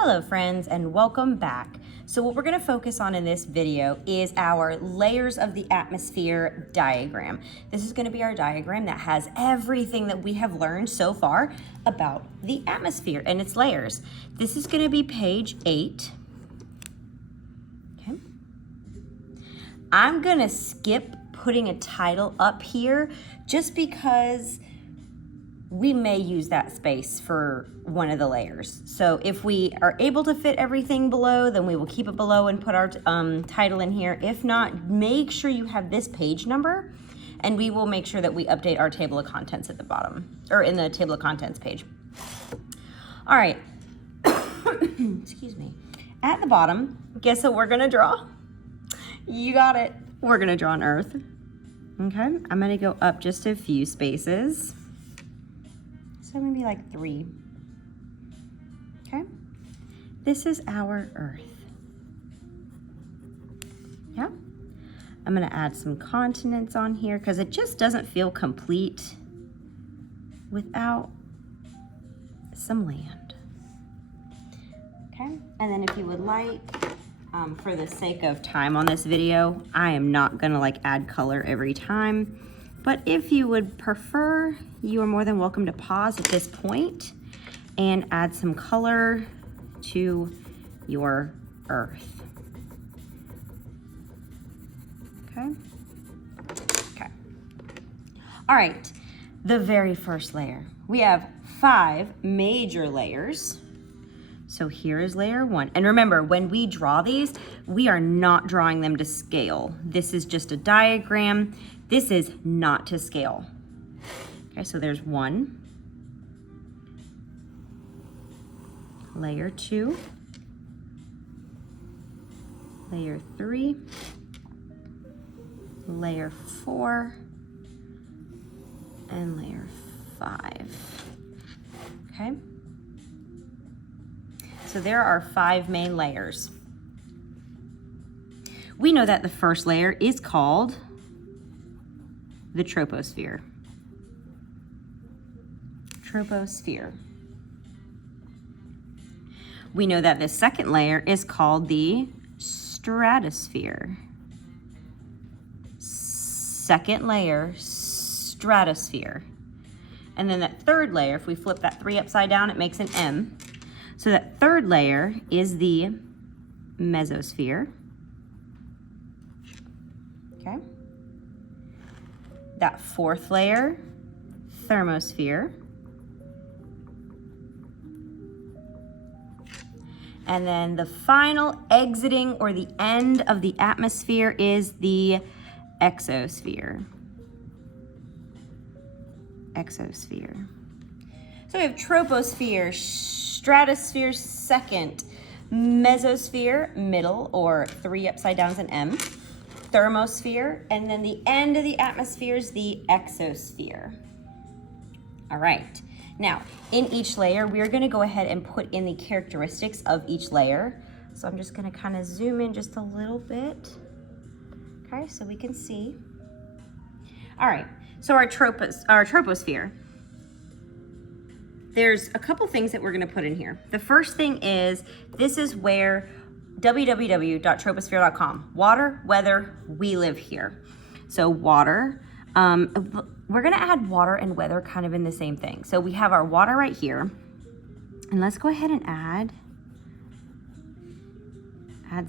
Hello friends and welcome back. So what we're going to focus on in this video is our layers of the atmosphere diagram. This is going to be our diagram that has everything that we have learned so far about the atmosphere and its layers. This is going to be page 8. Okay. I'm going to skip putting a title up here just because we may use that space for one of the layers. So if we are able to fit everything below, then we will keep it below and put our title in here. If not, make sure you have this page number and we will make sure that we update our table of contents at the bottom, or in the table of contents page. All right, excuse me. At the bottom, guess what we're gonna draw? You got it. We're gonna draw an Earth. Okay, I'm gonna go up just a few spaces. So maybe like 3. Okay. This is our Earth. Yeah. I'm gonna add some continents on here because it just doesn't feel complete without some land. Okay. And then if you would like, for the sake of time on this video, I am not gonna like add color every time. But if you would prefer, you are more than welcome to pause at this point and add some color to your Earth. Okay. Okay. All right, the very first layer. We have 5 major layers. So here is layer 1. And remember, when we draw these, we are not drawing them to scale. This is just a diagram. This is not to scale. Okay, so there's 1. Layer 2. Layer 3. Layer 4. And layer 5. Okay? So there are 5 main layers. We know that the first layer is called the troposphere. Troposphere. We know that the second layer is called the stratosphere. Second layer, stratosphere. And then that third layer, if we flip that 3 upside down, it makes an M. So that third layer is the mesosphere. Okay. That fourth layer, thermosphere. And then the final exiting or the end of the atmosphere is the exosphere. Exosphere. So we have troposphere, stratosphere second, mesosphere middle, or 3 upside downs and M, thermosphere, and then the end of the atmosphere is the exosphere. All right, now in each layer, we're gonna go ahead and put in the characteristics of each layer. So I'm just gonna kind of zoom in just a little bit, okay, so we can see. All right, so our troposphere. There's a couple things that we're gonna put in here. The first thing is, this is where www.troposphere.com, water, weather, we live here. So water, we're gonna add water and weather kind of in the same thing. So we have our water right here, and let's go ahead and add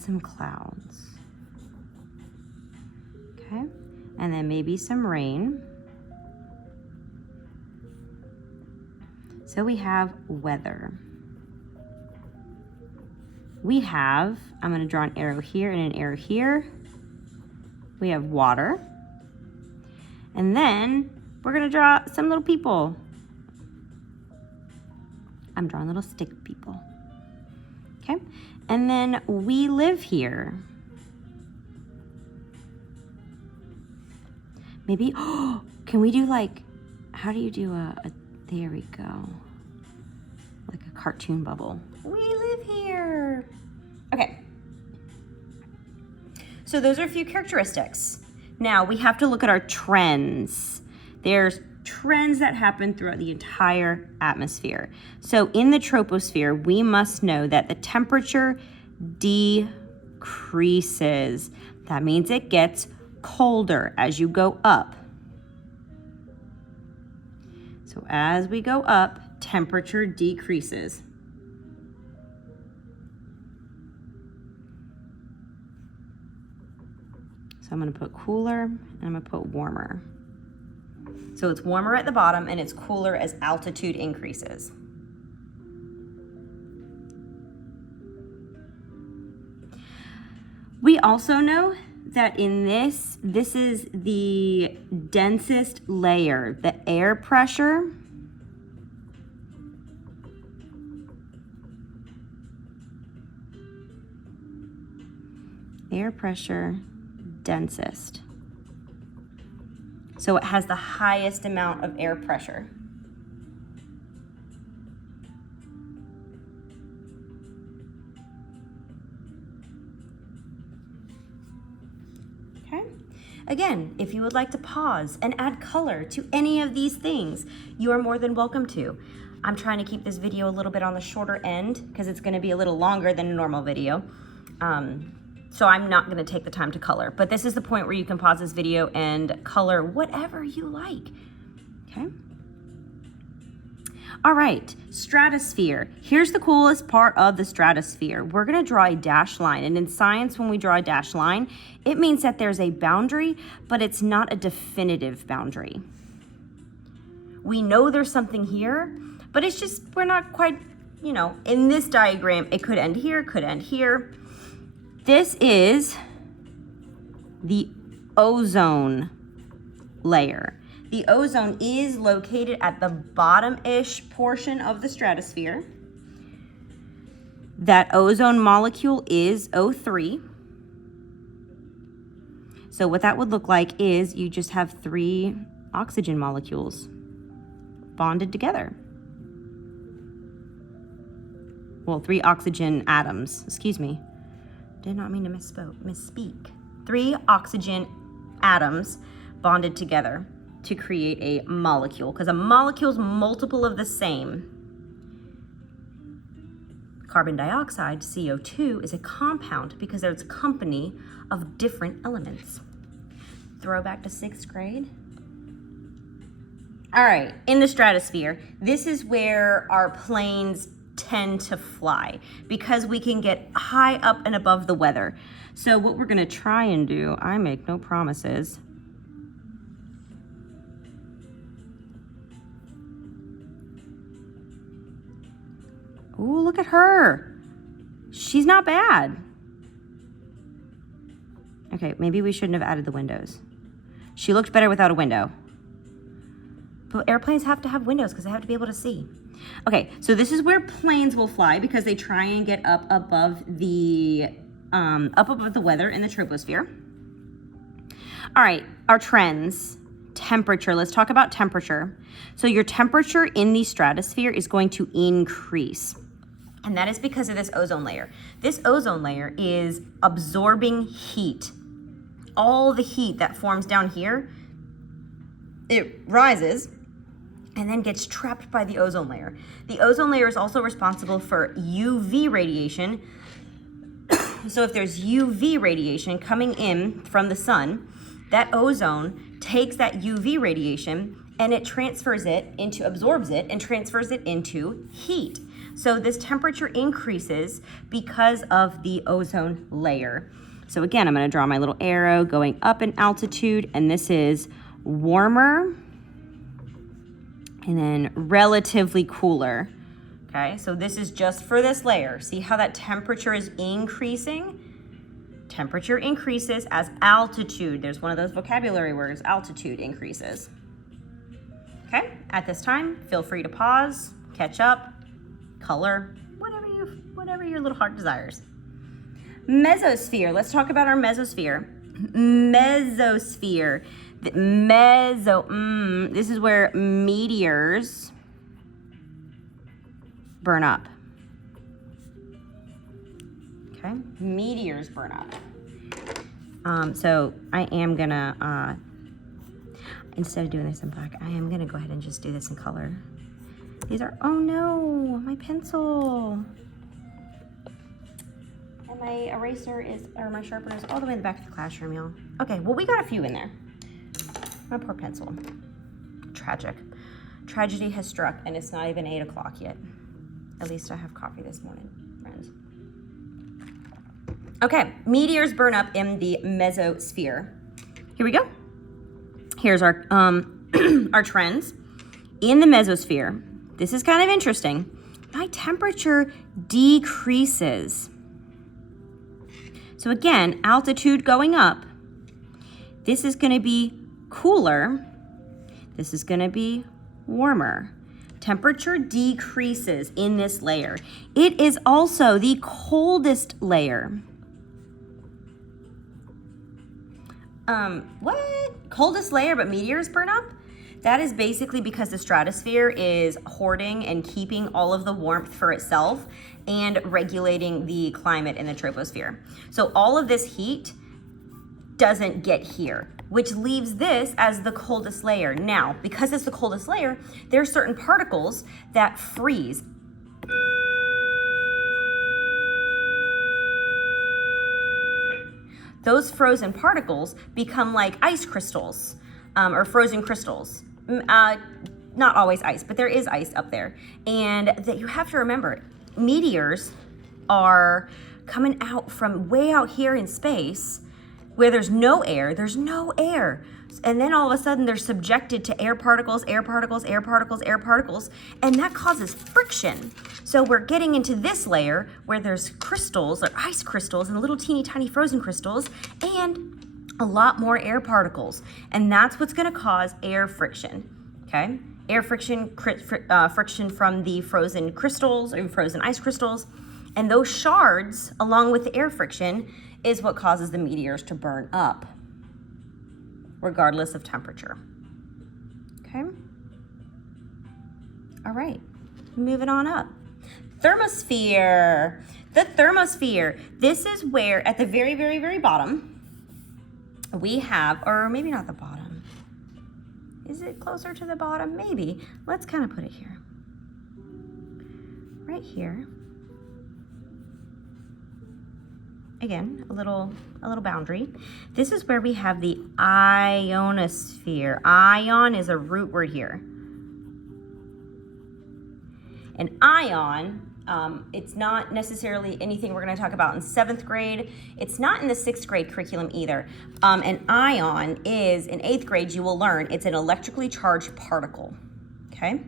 some clouds. Okay, and then maybe some rain. So we have weather. We have, I'm gonna draw an arrow here and an arrow here. We have water. And then we're gonna draw some little people. I'm drawing little stick people. Okay, and then we live here. Maybe, oh, can we do like, how do you do there we go. Like a cartoon bubble. We live here. Okay. So those are a few characteristics. Now we have to look at our trends. There's trends that happen throughout the entire atmosphere. So in the troposphere, we must know that the temperature decreases. That means it gets colder as you go up. So as we go up, temperature decreases. So I'm going to put cooler and I'm going to put warmer. So it's warmer at the bottom and it's cooler as altitude increases. We also know that in this is the densest layer, the air pressure. Air pressure densest. So it has the highest amount of air pressure. Okay. Again, if you would like to pause and add color to any of these things, you are more than welcome to. I'm trying to keep this video a little bit on the shorter end because it's going to be a little longer than a normal video. So I'm not going to take the time to color, but this is the point where you can pause this video and color whatever you like. Okay. All right, stratosphere. Here's the coolest part of the stratosphere. We're going to draw a dashed line, and in science, when we draw a dashed line, it means that there's a boundary, but it's not a definitive boundary. We know there's something here, but it's just, we're not quite, you know, in this diagram, it could end here, could end here. This is the ozone layer. The ozone is located at the bottom-ish portion of the stratosphere. That ozone molecule is O3. So what that would look like is you just have 3 oxygen molecules bonded together. Well, 3 oxygen atoms, excuse me. Did not mean to misspeak. 3 oxygen atoms bonded together to create a molecule, because a molecule is multiple of the same. Carbon dioxide, CO2, is a compound because there's a company of different elements. Throwback to 6th grade. All right, in the stratosphere, this is where our planes tend to fly because we can get high up and above the weather. So what we're gonna try and do, I make no promises. Ooh, look at her. She's not bad. Okay, maybe we shouldn't have added the windows. She looked better without a window. But airplanes have to have windows because they have to be able to see. Okay, so this is where planes will fly because they try and get up above the weather in the troposphere. All right, our trends. Temperature. Let's talk about temperature. So your temperature in the stratosphere is going to increase. And that is because of this ozone layer. This ozone layer is absorbing heat. All the heat that forms down here, it rises and then gets trapped by the ozone layer. The ozone layer is also responsible for UV radiation. So if there's UV radiation coming in from the sun, that ozone takes that UV radiation and it absorbs it and transfers it into heat. So this temperature increases because of the ozone layer. So again, I'm going to draw my little arrow going up in altitude, and this is warmer and then relatively cooler. Okay, so this is just for this layer. See how that temperature is increasing? Temperature increases as altitude. There's one of those vocabulary words, altitude increases. Okay, at this time, feel free to pause, catch up, color, whatever your little heart desires. Mesosphere, let's talk about our mesosphere. Mesosphere, this is where meteors burn up. Okay, meteors burn up. So I am gonna instead of doing this in black, I am gonna go ahead and just do this in color. These are, oh no, my pencil. And my eraser is, or my sharpener is all the way in the back of the classroom, y'all. Okay, well, we got a few in there. My poor pencil. Tragic. Tragedy has struck, and it's not even 8 o'clock yet. At least I have coffee this morning, friends. Okay, meteors burn up in the mesosphere. Here we go. Here's our our trends. In the mesosphere, this is kind of interesting. My temperature decreases. So again, altitude going up. This is going to be cooler. This is going to be warmer. Temperature decreases in this layer. It is also the coldest layer. What? Coldest layer, but meteors burn up? That is basically because the stratosphere is hoarding and keeping all of the warmth for itself and regulating the climate in the troposphere. So all of this heat doesn't get here, which leaves this as the coldest layer. Now, because it's the coldest layer, there are certain particles that freeze. Those frozen particles become like ice crystals, or frozen crystals. Not always ice, but there is ice up there. And that you have to remember, meteors are coming out from way out here in space where there's no air. And then all of a sudden they're subjected to air particles, and that causes friction. So we're getting into this layer where there's crystals or ice crystals and little teeny tiny frozen crystals and a lot more air particles. And that's what's gonna cause air friction, okay? Air friction, friction from the frozen crystals or frozen ice crystals. And those shards, along with the air friction, is what causes the meteors to burn up, regardless of temperature. Okay? All right, moving on up. Thermosphere. The thermosphere. This is where, at the very, very, very bottom, we have, or maybe not the bottom. Is it closer to the bottom? Maybe. Let's kind of put it here. Right here. Again, a little boundary. This is where we have the ionosphere. Ion is a root word here. An ion, it's not necessarily anything we're going to talk about in 7th grade. It's not in the 6th grade curriculum either. An ion is, in 8th grade, you will learn it's an electrically charged particle. Okay?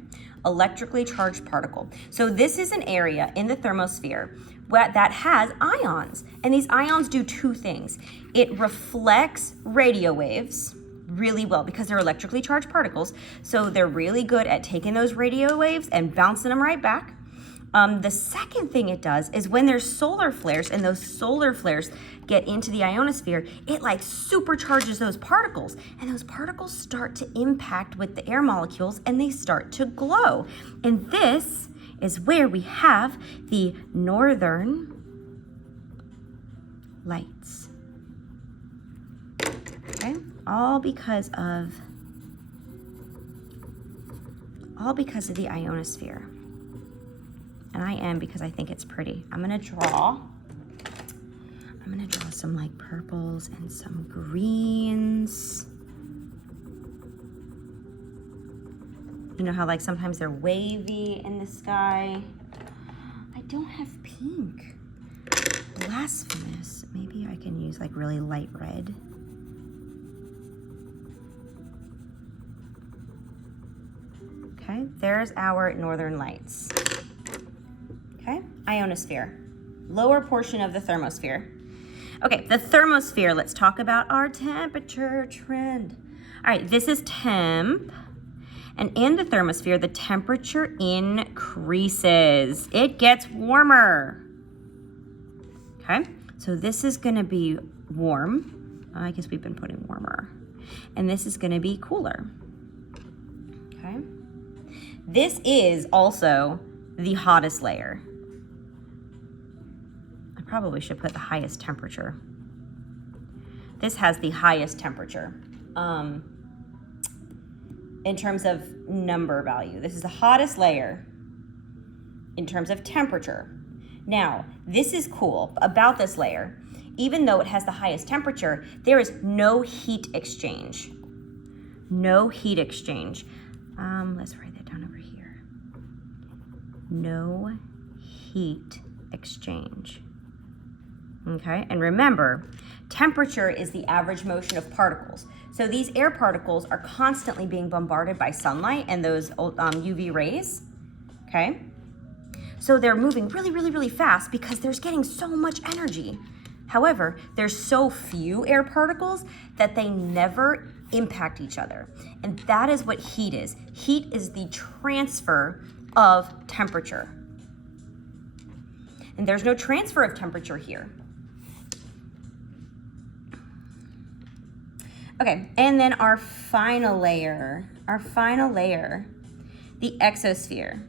Electrically charged particle. So this is an area in the thermosphere that has ions. And these ions do two things. It reflects radio waves really well because they're electrically charged particles. So they're really good at taking those radio waves and bouncing them right back. The second thing it does is when there's solar flares and those solar flares get into the ionosphere, it like supercharges those particles and those particles start to impact with the air molecules and they start to glow. And this is where we have the northern lights. Okay? All because of the ionosphere. And I am because I think it's pretty. I'm gonna draw some like purples and some greens. You know how like sometimes they're wavy in the sky? I don't have pink. Blasphemous. Maybe I can use like really light red. Okay, there's our northern lights. Okay, ionosphere, lower portion of the thermosphere. Okay, the thermosphere, let's talk about our temperature trend. All right, this is temp. And in the thermosphere, the temperature increases. It gets warmer. Okay, so this is gonna be warm. I guess we've been putting warmer. And this is gonna be cooler. Okay. This is also the hottest layer. I probably should put the highest temperature. This has the highest temperature. in terms of number value. This is the hottest layer in terms of temperature. Now, this is cool about this layer. Even though it has the highest temperature, there is no heat exchange. No heat exchange. Let's write that down over here. No heat exchange. Okay, and remember, temperature is the average motion of particles. So these air particles are constantly being bombarded by sunlight and those UV rays, okay? So they're moving really, really, really fast because there's getting so much energy. However, there's so few air particles that they never impact each other. And that is what heat is. Heat is the transfer of temperature. And there's no transfer of temperature here. Okay, and then our final layer, the exosphere.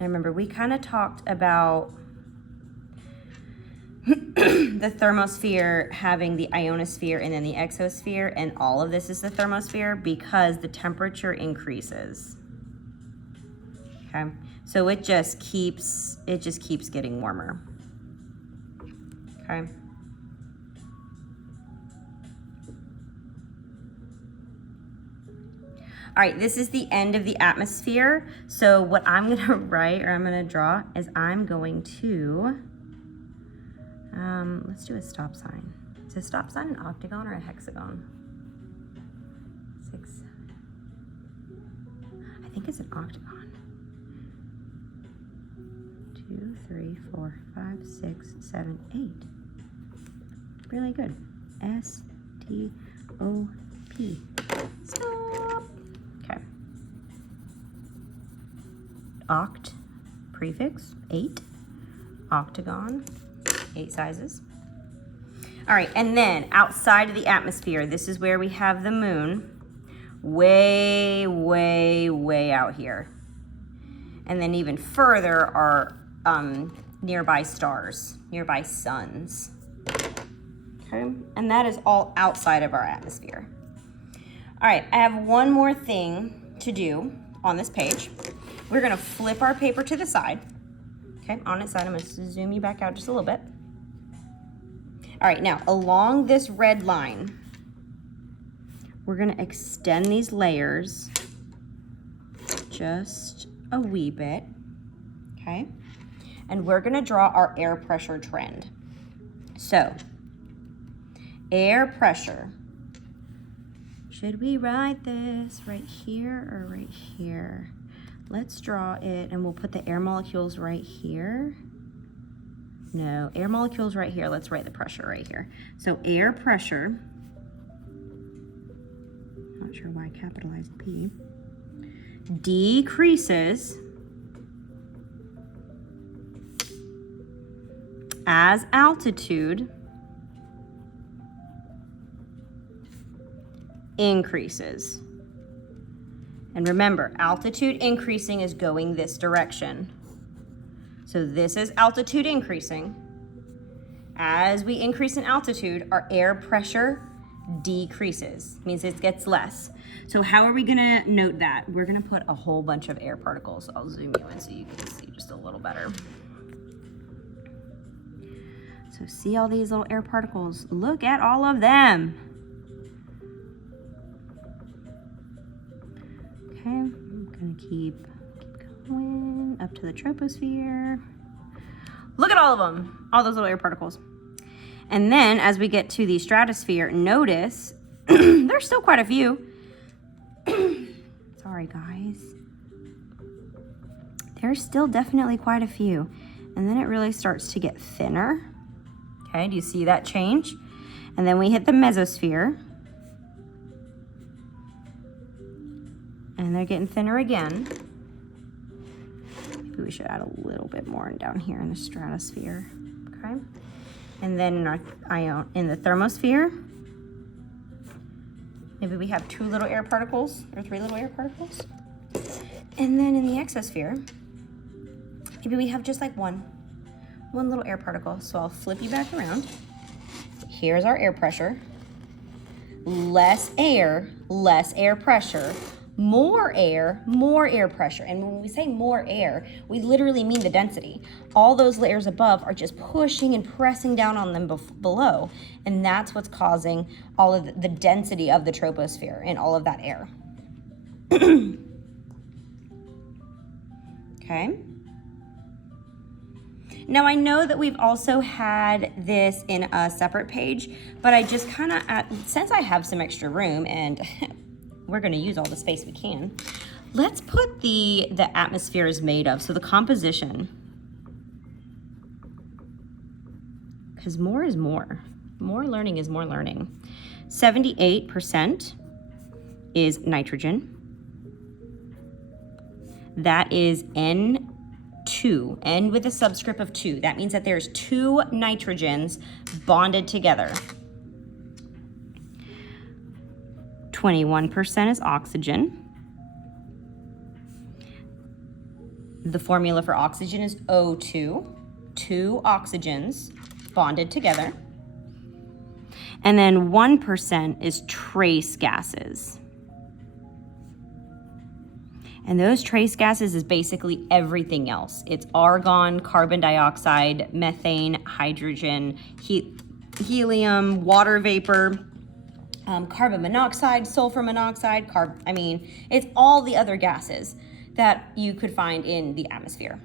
And remember, we kind of talked about the thermosphere having the ionosphere and then the exosphere, and all of this is the thermosphere because the temperature increases. Okay, so it just keeps getting warmer. Okay. All right, this is the end of the atmosphere. So what I'm gonna write, or I'm gonna draw, is I'm going to, let's do a stop sign. Is a stop sign an octagon or a hexagon? 6, 7. I think it's an octagon. 2, 3, 4, 5, 6, 7, 8. Really good. S-T-O-P. Stop. Okay. Oct, prefix, 8. Octagon, 8 sizes. All right, and then outside of the atmosphere, this is where we have the moon, way, way, way out here. And then even further are nearby stars, nearby suns. Okay, and that is all outside of our atmosphere. All right, I have one more thing to do on this page. We're gonna flip our paper to the side. Okay, on its side, I'm gonna zoom you back out just a little bit. All right, now along this red line, we're gonna extend these layers just a wee bit, okay? And we're gonna draw our air pressure trend. So, air pressure. Should we write this right here or right here? Let's draw it, and we'll put the air molecules right here. No, air molecules right here. Let's write the pressure right here. So air pressure, not sure why I capitalized P, decreases as altitude increases. And remember, altitude increasing is going this direction. So this is altitude increasing. As we increase in altitude, our air pressure decreases, means it gets less. So how are we gonna note that? We're gonna put a whole bunch of air particles. I'll zoom you in so you can see just a little better. So see all these little air particles? Look at all of them. Okay, I'm gonna keep going up to the troposphere. Look at all of them, all those little air particles. And then as we get to the stratosphere, notice there's still quite a few. Sorry, guys. There's still definitely quite a few. And then it really starts to get thinner. Okay, do you see that change? And then we hit the mesosphere. And they're getting thinner again. Maybe we should add a little bit more down here in the stratosphere. Okay. And then in the thermosphere, maybe we have 2 little air particles or 3 little air particles. And then in the exosphere, maybe we have just like one little air particle. So I'll flip you back around. Here's our air pressure. less air pressure, more air pressure. And when we say more air, we literally mean the density. All those layers above are just pushing and pressing down on them below. And that's what's causing all of the density of the troposphere and all of that air. Okay. Now I know that we've also had this in a separate page, but I just kind of, since I have some extra room and we're going to use all the space we can, let's put the atmosphere is made of. So the composition, because more is more. More learning is more learning. 78% is nitrogen. That is N2, N with a subscript of 2. That means that there's 2 nitrogens bonded together. 21% is oxygen. The formula for oxygen is O2, 2 oxygens bonded together. And then 1% is trace gases. And those trace gases is basically everything else. It's argon, carbon dioxide, methane, hydrogen, helium, water vapor, carbon monoxide, sulfur monoxide, it's all the other gases that you could find in the atmosphere.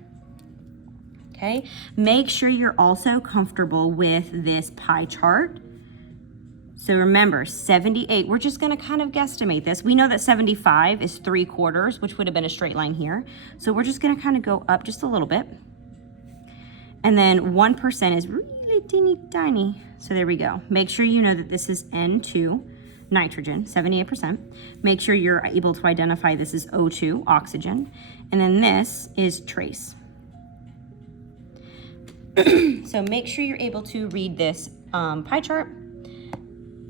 Okay, make sure you're also comfortable with this pie chart. So remember, 78, we're just gonna kind of guesstimate this. We know that 75 is 3/4, which would have been a straight line here. So we're just gonna kind of go up just a little bit. And then 1% is really teeny tiny. So there we go. Make sure you know that this is N2, nitrogen, 78%. Make sure you're able to identify this is O2, oxygen. And then this is trace. So make sure you're able to read this pie chart.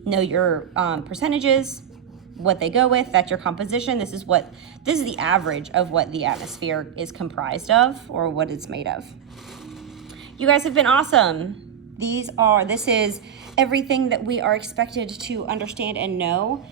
Know your percentages, what they go with. That's your composition. This is the average of what the atmosphere is comprised of, or what it's made of. You guys have been awesome. This is everything that we are expected to understand and know.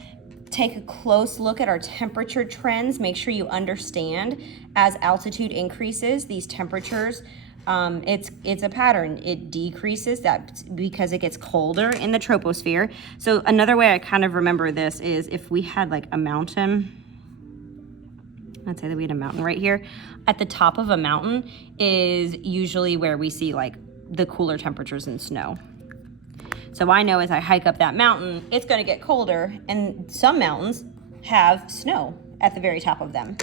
Take a close look at our temperature trends. Make sure you understand as altitude increases, these temperatures, it's a pattern. It decreases that because it gets colder in the troposphere. So another way I kind of remember this is if we had like a mountain, let's say that we had a mountain right here. At the top of a mountain is usually where we see like the cooler temperatures and snow. So I know as I hike up that mountain, it's gonna get colder, and some mountains have snow at the very top of them.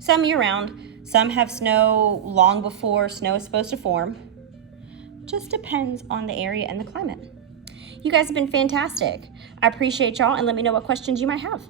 Some year round. Some have snow long before snow is supposed to form. Just depends on the area and the climate. You guys have been fantastic. I appreciate y'all, and let me know what questions you might have.